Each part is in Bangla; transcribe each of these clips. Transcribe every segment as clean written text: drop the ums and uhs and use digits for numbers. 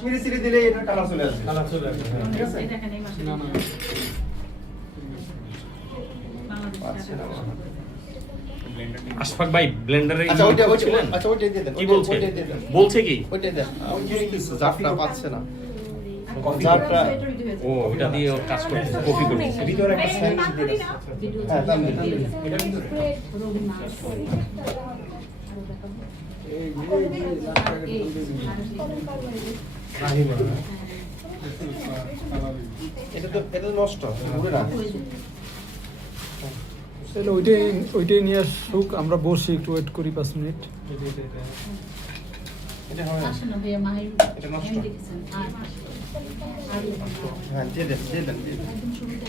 কাশ্মীরি চিলি দিলে এটা কালার চলে আসবে। ঠিক আছে? এটা এখানে মাসে না না আশফাক ভাই ব্লেন্ডারে আচ্ছা ওইটা ছিলেন? আচ্ছা ওইটা দিয়ে দেন। কি বলছে? বলছে কি? ওইটা দেন। ওই কিছু জাফটা পাচ্ছে না। কফি জারটা ও ওটা দিয়ে ওর কাজ করতেছে, কপি করতেছে। ভিতরে একটা স্যান্ডউইচ দিয়ে দিন। হ্যাঁ, দাম দিন। এটা তো নষ্ট ঘুরে না। তাহলে ওইটাই নিয়ে আসুক, আমরা বসি একটু ওয়েট করি 5 মিনিট। এটা হবে না। আসলে ভাইয়া মাহির এটা নষ্ট। এমনি দেখেছেন আর হ্যাঁ, দিয়ে দেন, দিয়ে দেন, দিয়ে দেন। একদম শুরুতে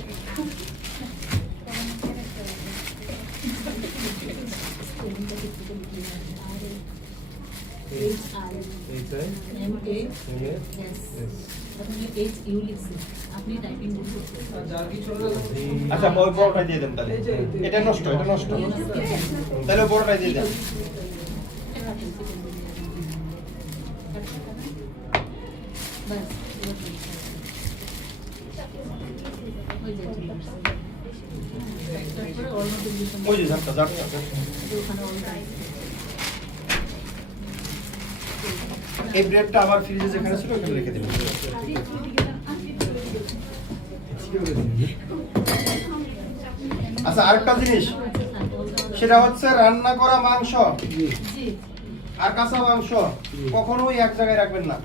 আপনি টাইপিং করছেন আচ্ছা ওই বড়টাই দিয়ে দেন তাহলে। এটা নষ্ট, এটা নষ্ট। তাহলে ওই বড়টাই দিয়ে দেন। বাস ওই যে ঝাপটা, ঝাপটা। এই ব্রেডটা আবার ফ্রিজে যেখানে ছিল ওখানে রেখে দিন। আচ্ছা আরেকটা জিনিস, সেটা হচ্ছে রান্না করা মাংস আর কাঁচা মাংস কখনোই এক জায়গায় রাখবেন না।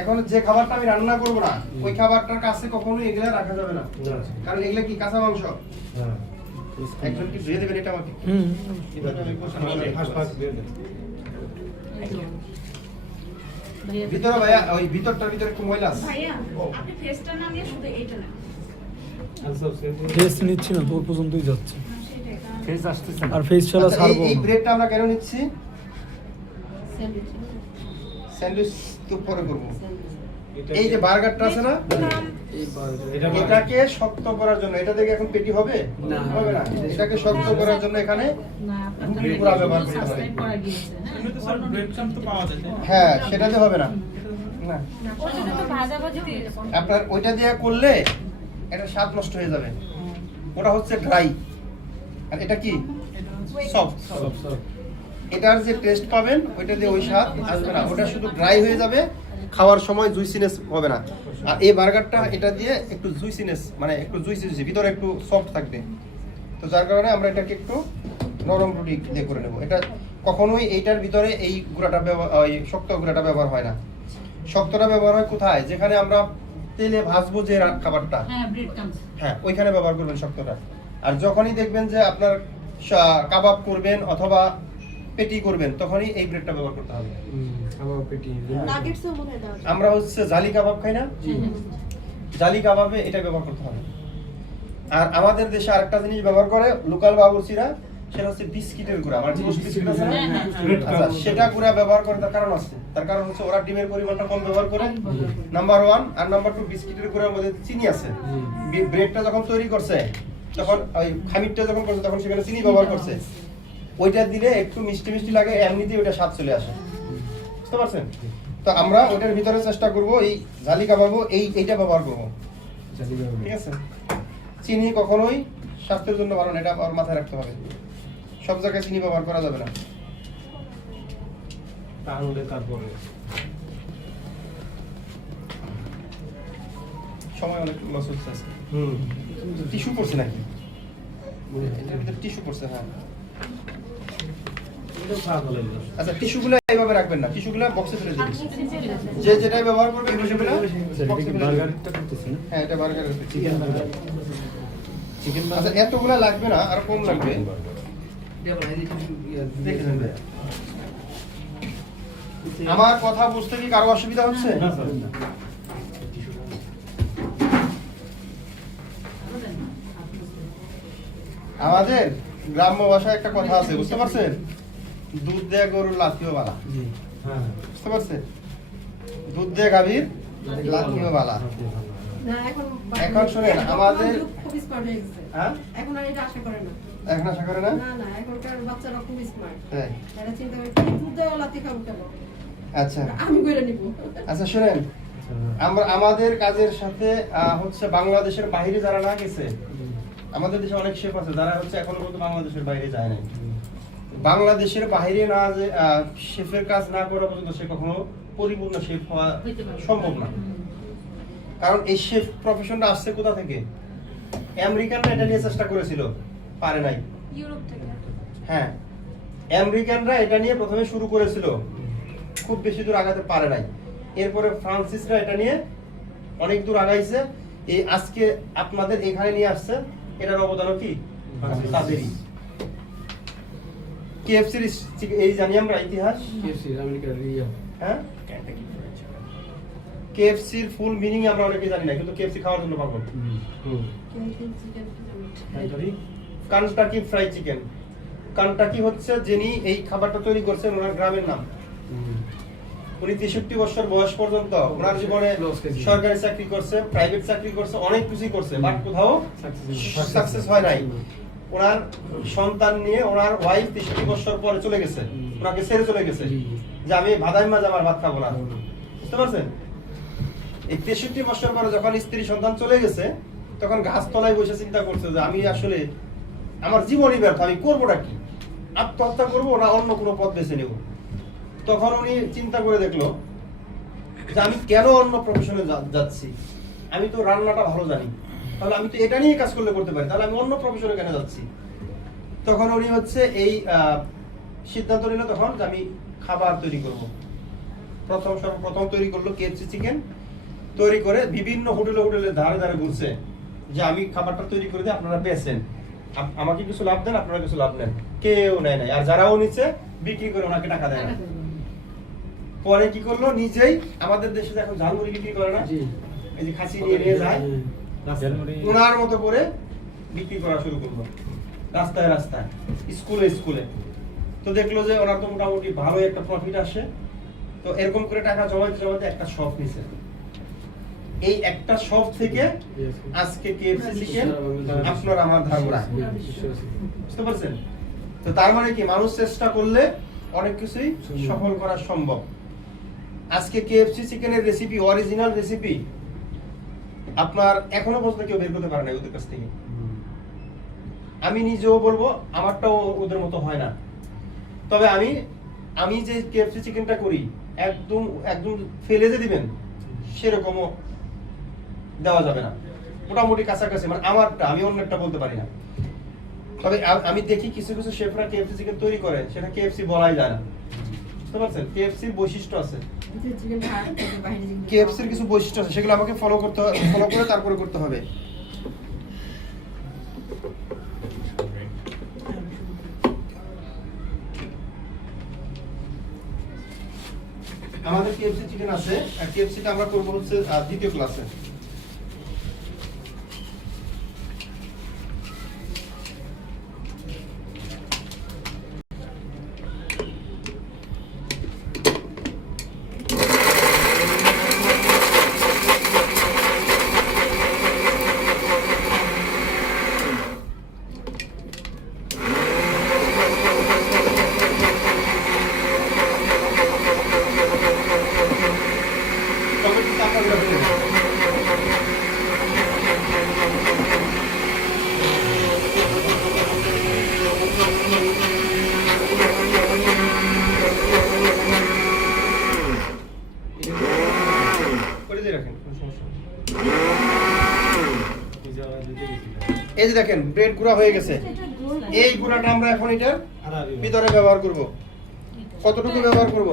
এখন যে খাবারটা আমি রান্না করব না ওই খাবারটার কাছে কখনোই এগুলা রাখা যাবে না, কারণ এগুলা কি কাঁচা মাংস। একজন কি ধুয়ে দেবেন এটা আমাকে? ভিতরে ভাইয়া ওই ভিতরটার ভিতরে একটু ময়লা আছে। ভাইয়া আপনি ফেসটা না নিয়ে শুধু এইটা নেন। ফেস নিচ্ছি না, তোর পর্যন্তই যাচ্ছে। সেটাই কারণ ফেস আসতেছে না। আর ফেস ছাড়া আচ্ছা, ছাড়বো এই না। ব্রেডটা আমরা কেন নিচ্ছি? স্যান্ডউইচ তো পরে করব। এই যে বার্গারটা আছে না, এটাকে শক্ত করার জন্য, এটা থেকে এখন পেটি হবে না, হবে না। এটাকে শক্ত করার জন্য এখানে রুটির গুঁড়া ব্যবহার করতে হবে। সাবস্ক্রাইব করা গিয়েছে হ্যাঁ, সেটাতে হবে না। না, ওটা তো ভাজাভাজি দিয়ে দেবো। আপনার ওইটা দিয়ে করলে এটা স্বাদ নষ্ট হয়ে যাবে। ওটা হচ্ছে ড্রাই আর এটা কি সফট। এটার যে টেস্ট পাবেন ওইটা দিয়ে ওই স্বাদ আসবে না, ওটা শুধু ড্রাই হয়ে যাবে, খাওয়ার সময় জুইসিনেস হবে না। আর এই বার্গারটা এটা দিয়ে একটু জুইসিনেস, মানে একটু জুইসি ভিতরে একটু সফট থাকবে। তো যার কারণে আমরা এটাকে একটু নরম রুটি দিয়ে করে নেব। এটা কখনোই এইটার ভিতরে এই গুঁড়াটা ওই শক্ত গুঁড়াটা ব্যবহার হয় না। শক্তটা ব্যবহার হয় কোথায়? যেখানে আমরা তেলে ভাজবো যে খাবারটা, হ্যাঁ ব্রেড কামস হ্যাঁ ওইখানে ব্যবহার করবেন শক্তটা। আর যখনই দেখবেন যে আপনার কাবাব করবেন অথবা পেটি করবেন তখনই এই ব্রেডটা ব্যবহার করতে হবে। নাগেটসও মনে হয় দাও। আমরা হচ্ছে জালি কাবাব খাই না, জালি কাবাবে এটা ব্যবহার করতে হবে। আর আমাদের দেশে আরেকটা জিনিস ব্যবহার করে লোকাল বাবুর্চিরা, সেটা হচ্ছে বিস্কিটের গুঁড়া। আমার যে বিস্কিট আছে না, আচ্ছা সেটা গুঁড়া ব্যবহার করে, তার কারণ আছে। তার কারণ হচ্ছে ওরা ডিমের পরিমাণটা কম ব্যবহার করে, নাম্বার 1। আর নাম্বার 2, বিস্কিটের গুঁড়ার মধ্যে চিনি আছে। ব্রেডটা যখন তৈরি করছে তখন ওই খামিরটা যখন করছে তখন সেখানে চিনি ব্যবহার করছে। ওইটা দিলে একটু মিষ্টি মিষ্টি লাগে, এমনিতেই ওটা স্বাদ চলে আসে। বুঝতে পারছেন? তো আমরা ওটার ভিতরে চেষ্টা করব এই জালি কাবাবো এইটা ব্যবহার করব। ঠিক আছে? চিনি কখনোই স্বাস্থ্যের জন্য ভালো না, এটা আমার মাথায় রাখতে হবে। সব জায়গায় চিনি ব্যবহার করা যাবে না। তারপরে সময় অনেক লস হচ্ছে। টিস্যু পড়ছে নাকি? এটার ভিতরে টিস্যু পড়ছে। হ্যাঁ, আচ্ছা টিস্যুগুলো এইভাবে রাখবেন না, টিস্যুগুলো বক্সে ফেলে দিবেন। যে যেটাই ব্যবহার করবে টিস্যুগুলো বক্সে ফেলে দিবেন। হ্যাঁ, এটা বার্গারের চিকেন বার্গার। আচ্ছা এতগুলো লাগবে না, আর কম লাগবে। দেখেন ভাই, আমার কথা বুঝতে কি কারো অসুবিধা হচ্ছে? আমাদের গ্রাম্য ভাষায় একটা কথা আছে, বুঝতে পারছেন? দুধ দেয়া গরুর লাথিও বালা। বুঝতে পারছেন? দুধ দেয়া গাভীর লাথিও বালা। না এখন শুনেন, আমাদের খুব স্মার্ট হয়ে গেছে। হ্যাঁ, এখন আর এটা আশা করে না। এখন আশা করে না। না না, এখনকার বাচ্চারা খুব স্মার্ট। হ্যাঁ, তারা চিন্তা করে দুধ দেওয়া লাথি খাবো কেন? আচ্ছা আমি করে নিব। আচ্ছা শুনেন, আমরা আমাদের কাজের সাথে হচ্ছে বাংলাদেশের বাইরে যারা না গেছে, আমাদের দেশে অনেক শেফ আছে যারা হচ্ছে এখনো পর্যন্ত বাংলাদেশের বাইরে যায় নাই। বাংলাদেশের বাইরে না যে শেফের কাজ না করা পর্যন্ত সে কখনো পরিপূর্ণ শেফ হওয়া হইতে পারে। সম্ভব না। কারণ এই শেফ প্রফেশনটা আসছে কোথা থেকে? আমেরিকানরা এটা নিয়ে চেষ্টা করেছিল, পারে নাই। ইউরোপ থেকে। হ্যাঁ, আমেরিকানরা এটা নিয়ে প্রথমে শুরু করেছিল, খুব বেশি দূর আগাতে পারে নাই। এরপরে ফ্রান্সিসরা এটা নিয়ে অনেক দূর আগাইছে, এই আজকে আপনাদের এখানে নিয়ে আসছে, এটার অবদানও কি তাদেরই। কেএফসির এই জানি আমরা ইতিহাস, হ্যাঁ কেএফসির ফুল মিনিং আমরা অনেকে জানি না, কিন্তু কেএফসি খাওয়ার জন্য পাগল। কানটাকি ফ্রাই চিকেন, কানটাকি হচ্ছে যিনি এই খাবারটা তৈরি করছেন ওনার গ্রামের নাম। উনি 63 বছর বয়স পর্যন্ত ওনার জীবনে সরকারি চাকরি করছে, প্রাইভেট চাকরি করছে, অনেক কিছুই করছে, বাট কোথাও সাকসেস হয় নাই। ওনার সন্তান নিয়ে ওনার ওয়াইফ 63 বছর পরে চলে গেছে, ওনাকে ছেড়ে চলে গেছে যে আমি ভাদাই মাছ আমার ভাত খাবো না। বুঝতে পারছেন? এই 63 বছর পরে যখন স্ত্রী সন্তান চলে গেছে, তখন গাছতলায় বসে চিন্তা করছে যে আমি আসলে আমার জীবনই ব্যর্থ, আমি করবোটা কি? আত্মহত্যা করবো না অন্য কোনো পথ বেছে নেব? তখন উনি চিন্তা করে দেখলো যে আমি কেন অন্য প্রফেশনে যাচ্ছি, আমি তো রান্নাটা ভালো জানি, তাহলে আমি তো এটা নিয়ে কাজ করলে করতে পারি, তাহলে আমি অন্য প্রফেশনে কেন যাচ্ছি? তখন উনি হচ্ছে এই সিদ্ধান্ত নিল তখন যে আমি খাবার তৈরি করব। সর্বপ্রথম তৈরি করলো কেএফসি চিকেন, তৈরি করে বিভিন্ন হোটেলে ধারে ধারে ঘুরছে যে আমি খাবারটা তৈরি করে দিই, আপনারা বেচেন, আমাকে কিছু লাভ দেন, আপনারা কিছু লাভ নেন। কেউ নেয় নাই, আর যারাও নিচ্ছে বিক্রি করে ওনাকে টাকা দেয় না। পরে কি করলো, নিজেই আমাদের দেশে এখন ঝালমুড়ি বিক্রি করে না, এই যে খাসি নিয়ে যায়, ওনার মতো করে বিক্রি করা শুরু করলো রাস্তায় রাস্তায়, স্কুলে। তো দেখলো যে ওনার তো মোটামুটি ভালো একটা প্রফিট আসে। তো এরকম করে টাকা জমাইতে একটা শপ নিছে। এই একটা শপ থেকে আজকে কেএফসি চিকেন আপনার আমার ধারণা, বুঝতে পারছেন? তো তার মানে কি, মানুষ চেষ্টা করলে অনেক কিছুই সফল করা সম্ভব। আজকে কেএফসি চিকেনের রেসিপি, অরিজিনাল রেসিপি আপনার এখনো পর্যন্ত কেউ বের করতে পারে না ওদের কাছ থেকে। আমি নিজেও বলবো আমারটাও ওদের মতো হয় না। তবে আমি যে কেএফসি চিকেনটা করি একদম ফেলে যে দিবেন সেরকমও দেওয়া যাবে না, মোটামুটি কাছাকাছি, মানে আমারটা, আমি অন্যটা বলতে পারি না। তবে আমি দেখি কিছু কিছু শেফরা কেএফসি চিকেন তৈরি করে, সেটা কেএফসি বলাই যায় না। বুঝতে পারছেন? কেএফসির বৈশিষ্ট্য আছে, কেএফসির কিছু বৈশিষ্ট্য আছে, সেগুলো আমাকে ফলো করে তারপরে করতে হবে। আমাদের কেএফসি চিকেন আছে, আর কেএফসিটা আমরা করবো হচ্ছে দ্বিতীয় ক্লাসে। এই যে দেখেন ব্রেড গুঁড়া হয়ে গেছে, এই গুঁড়াটা আমরা এখন এটার ভিতরে ব্যবহার করব। কতটুকু ব্যবহার করব?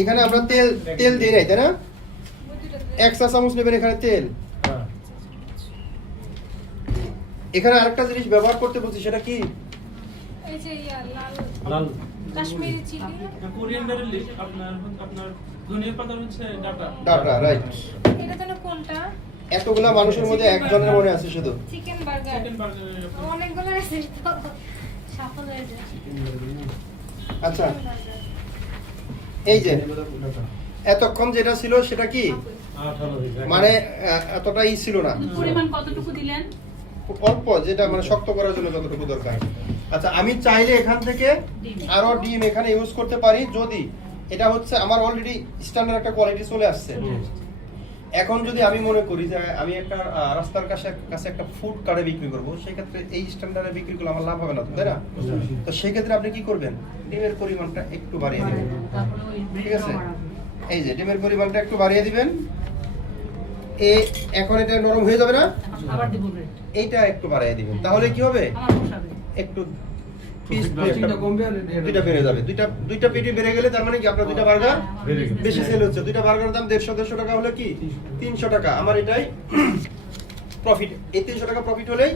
এখানে আমরা তেল দিই নাই, তাই না? 1 চা চামচ নেবেন এখানে তেল। এখানে আরেকটা জিনিস ব্যবহার করতে বলছি, সেটা কি? এই যে লাল কাশ্মীরি চিলি, কোরিয়ান্ডার লিফ, আপনার ধনিয়া পাতা হচ্ছে ডাটা, রাইট। এটা যেন কোনটা? এতগুলা মানুষের মধ্যে একজনের মনে আছে শুধু চিকেন বার্গার, অনেকগুলো আছে তো সফল হয়ে যায়। আচ্ছা, এই যে এতক্ষণ যেটা ছিল সেটা কি, মানে এতটাই ছিল না, পরিমাণ কতটুকু দিলেন? অল্প, যেটা মানে শক্ত করার জন্য যতটুকু দরকার। আচ্ছা, আমি চাইলে এখান থেকে আরো ডিম এখানে ইউজ করতে পারি, যদি এটা হচ্ছে আমার অলরেডি স্ট্যান্ডার্ড একটা কোয়ালিটি চলে আসছে। এখন যদি আমি মনে করি যে আমি একটা রাস্তার কাছে একটা ফুড কার্টে বিক্রি করবো, সেই ক্ষেত্রে এই স্ট্যান্ডার্ডে বিক্রি করলে আমার লাভ হবে না, তাই না? তো সেই ক্ষেত্রে আপনি কি করবেন, ডিমের পরিমাণটা একটু বাড়িয়ে দিবেন। তারপরে ওই ঠিক আছে, ব্রেডটাও বাড়াবো। এই যে ডিমের পরিমাণটা একটু বাড়িয়ে দিবেন। এখন এটা নরম হয়ে যাবে না, আবার দিব ব্রেড। এইটা একটু বাড়িয়ে দিবেন, তাহলে কি হবে, আবার বসাবে। একটু পিস দুইটা বেড়ে যাবে। দুইটা পেটি বেড়ে গেলে তার মানে কি আপনার দুইটা বার্গার বেশি সেল হচ্ছে। দুইটা বার্গারের দাম 150 টাকা হলে কি 300 টাকা, আমার এটাই প্রফিট। এই 300 টাকা প্রফিট হলেই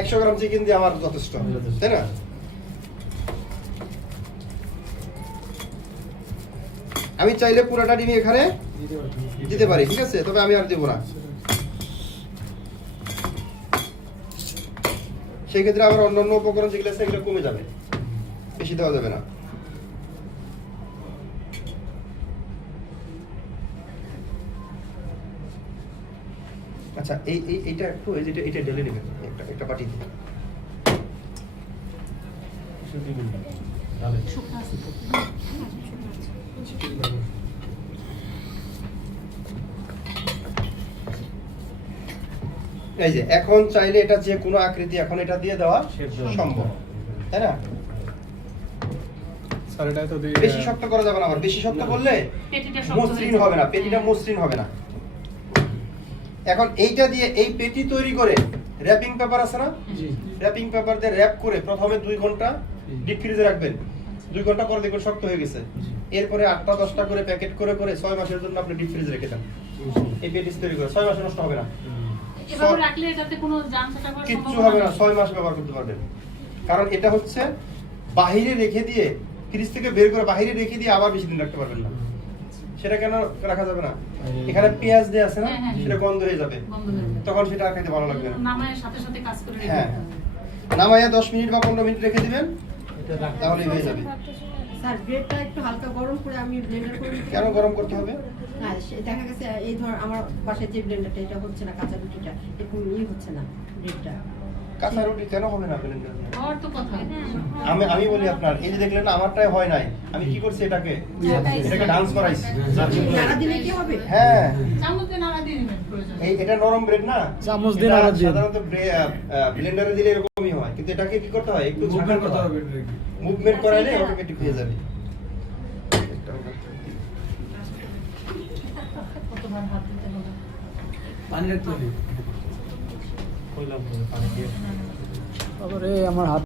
100 গ্রাম চিকেন দিয়ে আমার যথেষ্ট, তাই না? আমি চাইলে পুরোটা ডিম এখানে দিতে পারি, ঠিক আছে, তবে আমি আর দেবো না। সেই ক্ষেত্রে আবার অন্যান্য উপকরণ যেগুলো আছে সেগুলো কমে যাবে, বেশি দেওয়া যাবে না। আচ্ছা, এইটা একটু এটা ঢেলে নেবেন একটা বাটিতে। শুকনো আছে তো? এই যে এখন চাইলে এটা যে কোনো আকৃতি এখন এটা দিয়ে দেওয়া সম্ভব, তাই না? স্যার এটা তো দিয়ে বেশি শক্ত করা যাবে না, আবার বেশি শক্ত করলে পেটিটা শক্ত মসৃণ হয়ে হবে না, যাবে। পেটিটা মসৃণ হবে না। এখন এইটা দিয়ে এই পেটি তৈরি করে র‍্যাপিং পেপার আছে না, র‍্যাপিং পেপার দিয়ে র‍্যাপ করে প্রথমে 2 ঘন্টা ডিপ ফ্রিজে রাখবেন। 2 ঘন্টা পরে দেখবেন শক্ত হয়ে গেছে। এরপরে 8টা 10টা করে প্যাকেট করে 6 মাসের জন্য আপনি ডিপ ফ্রিজে রেখে দেন। এই পেটি তৈরি করে 6 মাসে নষ্ট হবে না, এভাবে রাখলে এটাতে কোনো জাম সেটা করার কিচ্ছু সম্ভাবনা হবে না, নেই। 6 মাস ব্যবহার করতে পারবেন। কারণ এটা হচ্ছে বাহিরে রেখে দিয়ে, ফ্রিজ থেকে বের করে বাহিরে রেখে দিয়ে আবার বেশি দিন রাখতে পারবেন না। সেটা কেন রাখা যাবে না, এখানে পেঁয়াজ দেয়া আছে না, হ্যাঁ, হ্যাঁ। সেটা গন্ধ হয়ে যাবে, বন্ধ হয়ে যাবে। তখন সেটা আর খেতে ভালো লাগবে না। নামায়ের সাথে সাথে কাজ করে রেখে হ্যাঁ, দিতে হবে। নামাইয়া 10 মিনিট বা 15 মিনিট রেখে দিবেন, তাহলেই হয়ে যাবে। স্যার ব্রেডটা একটু হালকা গরম করে আমি ব্লেন্ডার করে দিতে কেন গরম করতে হবে? হ্যাঁ, দেখা গেছে এই ধর আমার পাশে যে ব্লেন্ডারটা, এটা হচ্ছে না, কাঁচা রুটিটা এরকম হচ্ছে না ব্রেডটা। কাঁচা রুটি কেন হবে না ব্লেন্ডার দিয়ে? হওয়ার তো কথা। আমি বলি আপনার, এই যে দেখলেন না আমারটাই হয় নাই, আমি কি করছি, এটাকে ডান্স করাইছি। নাড়া দিলে কি হবে? হ্যাঁ, চামচ দিয়ে নাড়া দিয়ে দিবেন প্রয়োজন। এটা নরম ব্রেড না, চামচ দিয়ে এটা নাড়া দিয়ে। সাধারণত ব্লেন্ডারে দিলে এরকমই হয়, কিন্তু এটাকে কি করতে হয়, একটু ঝাঁকাতে করতে হবে, হবে মুভমেন্ট করাইলে অটোমেটিক হয়ে যাবে। কতবার হাত দিতে হবে। পানি রাখতে হবে। তারপরে আমার হাত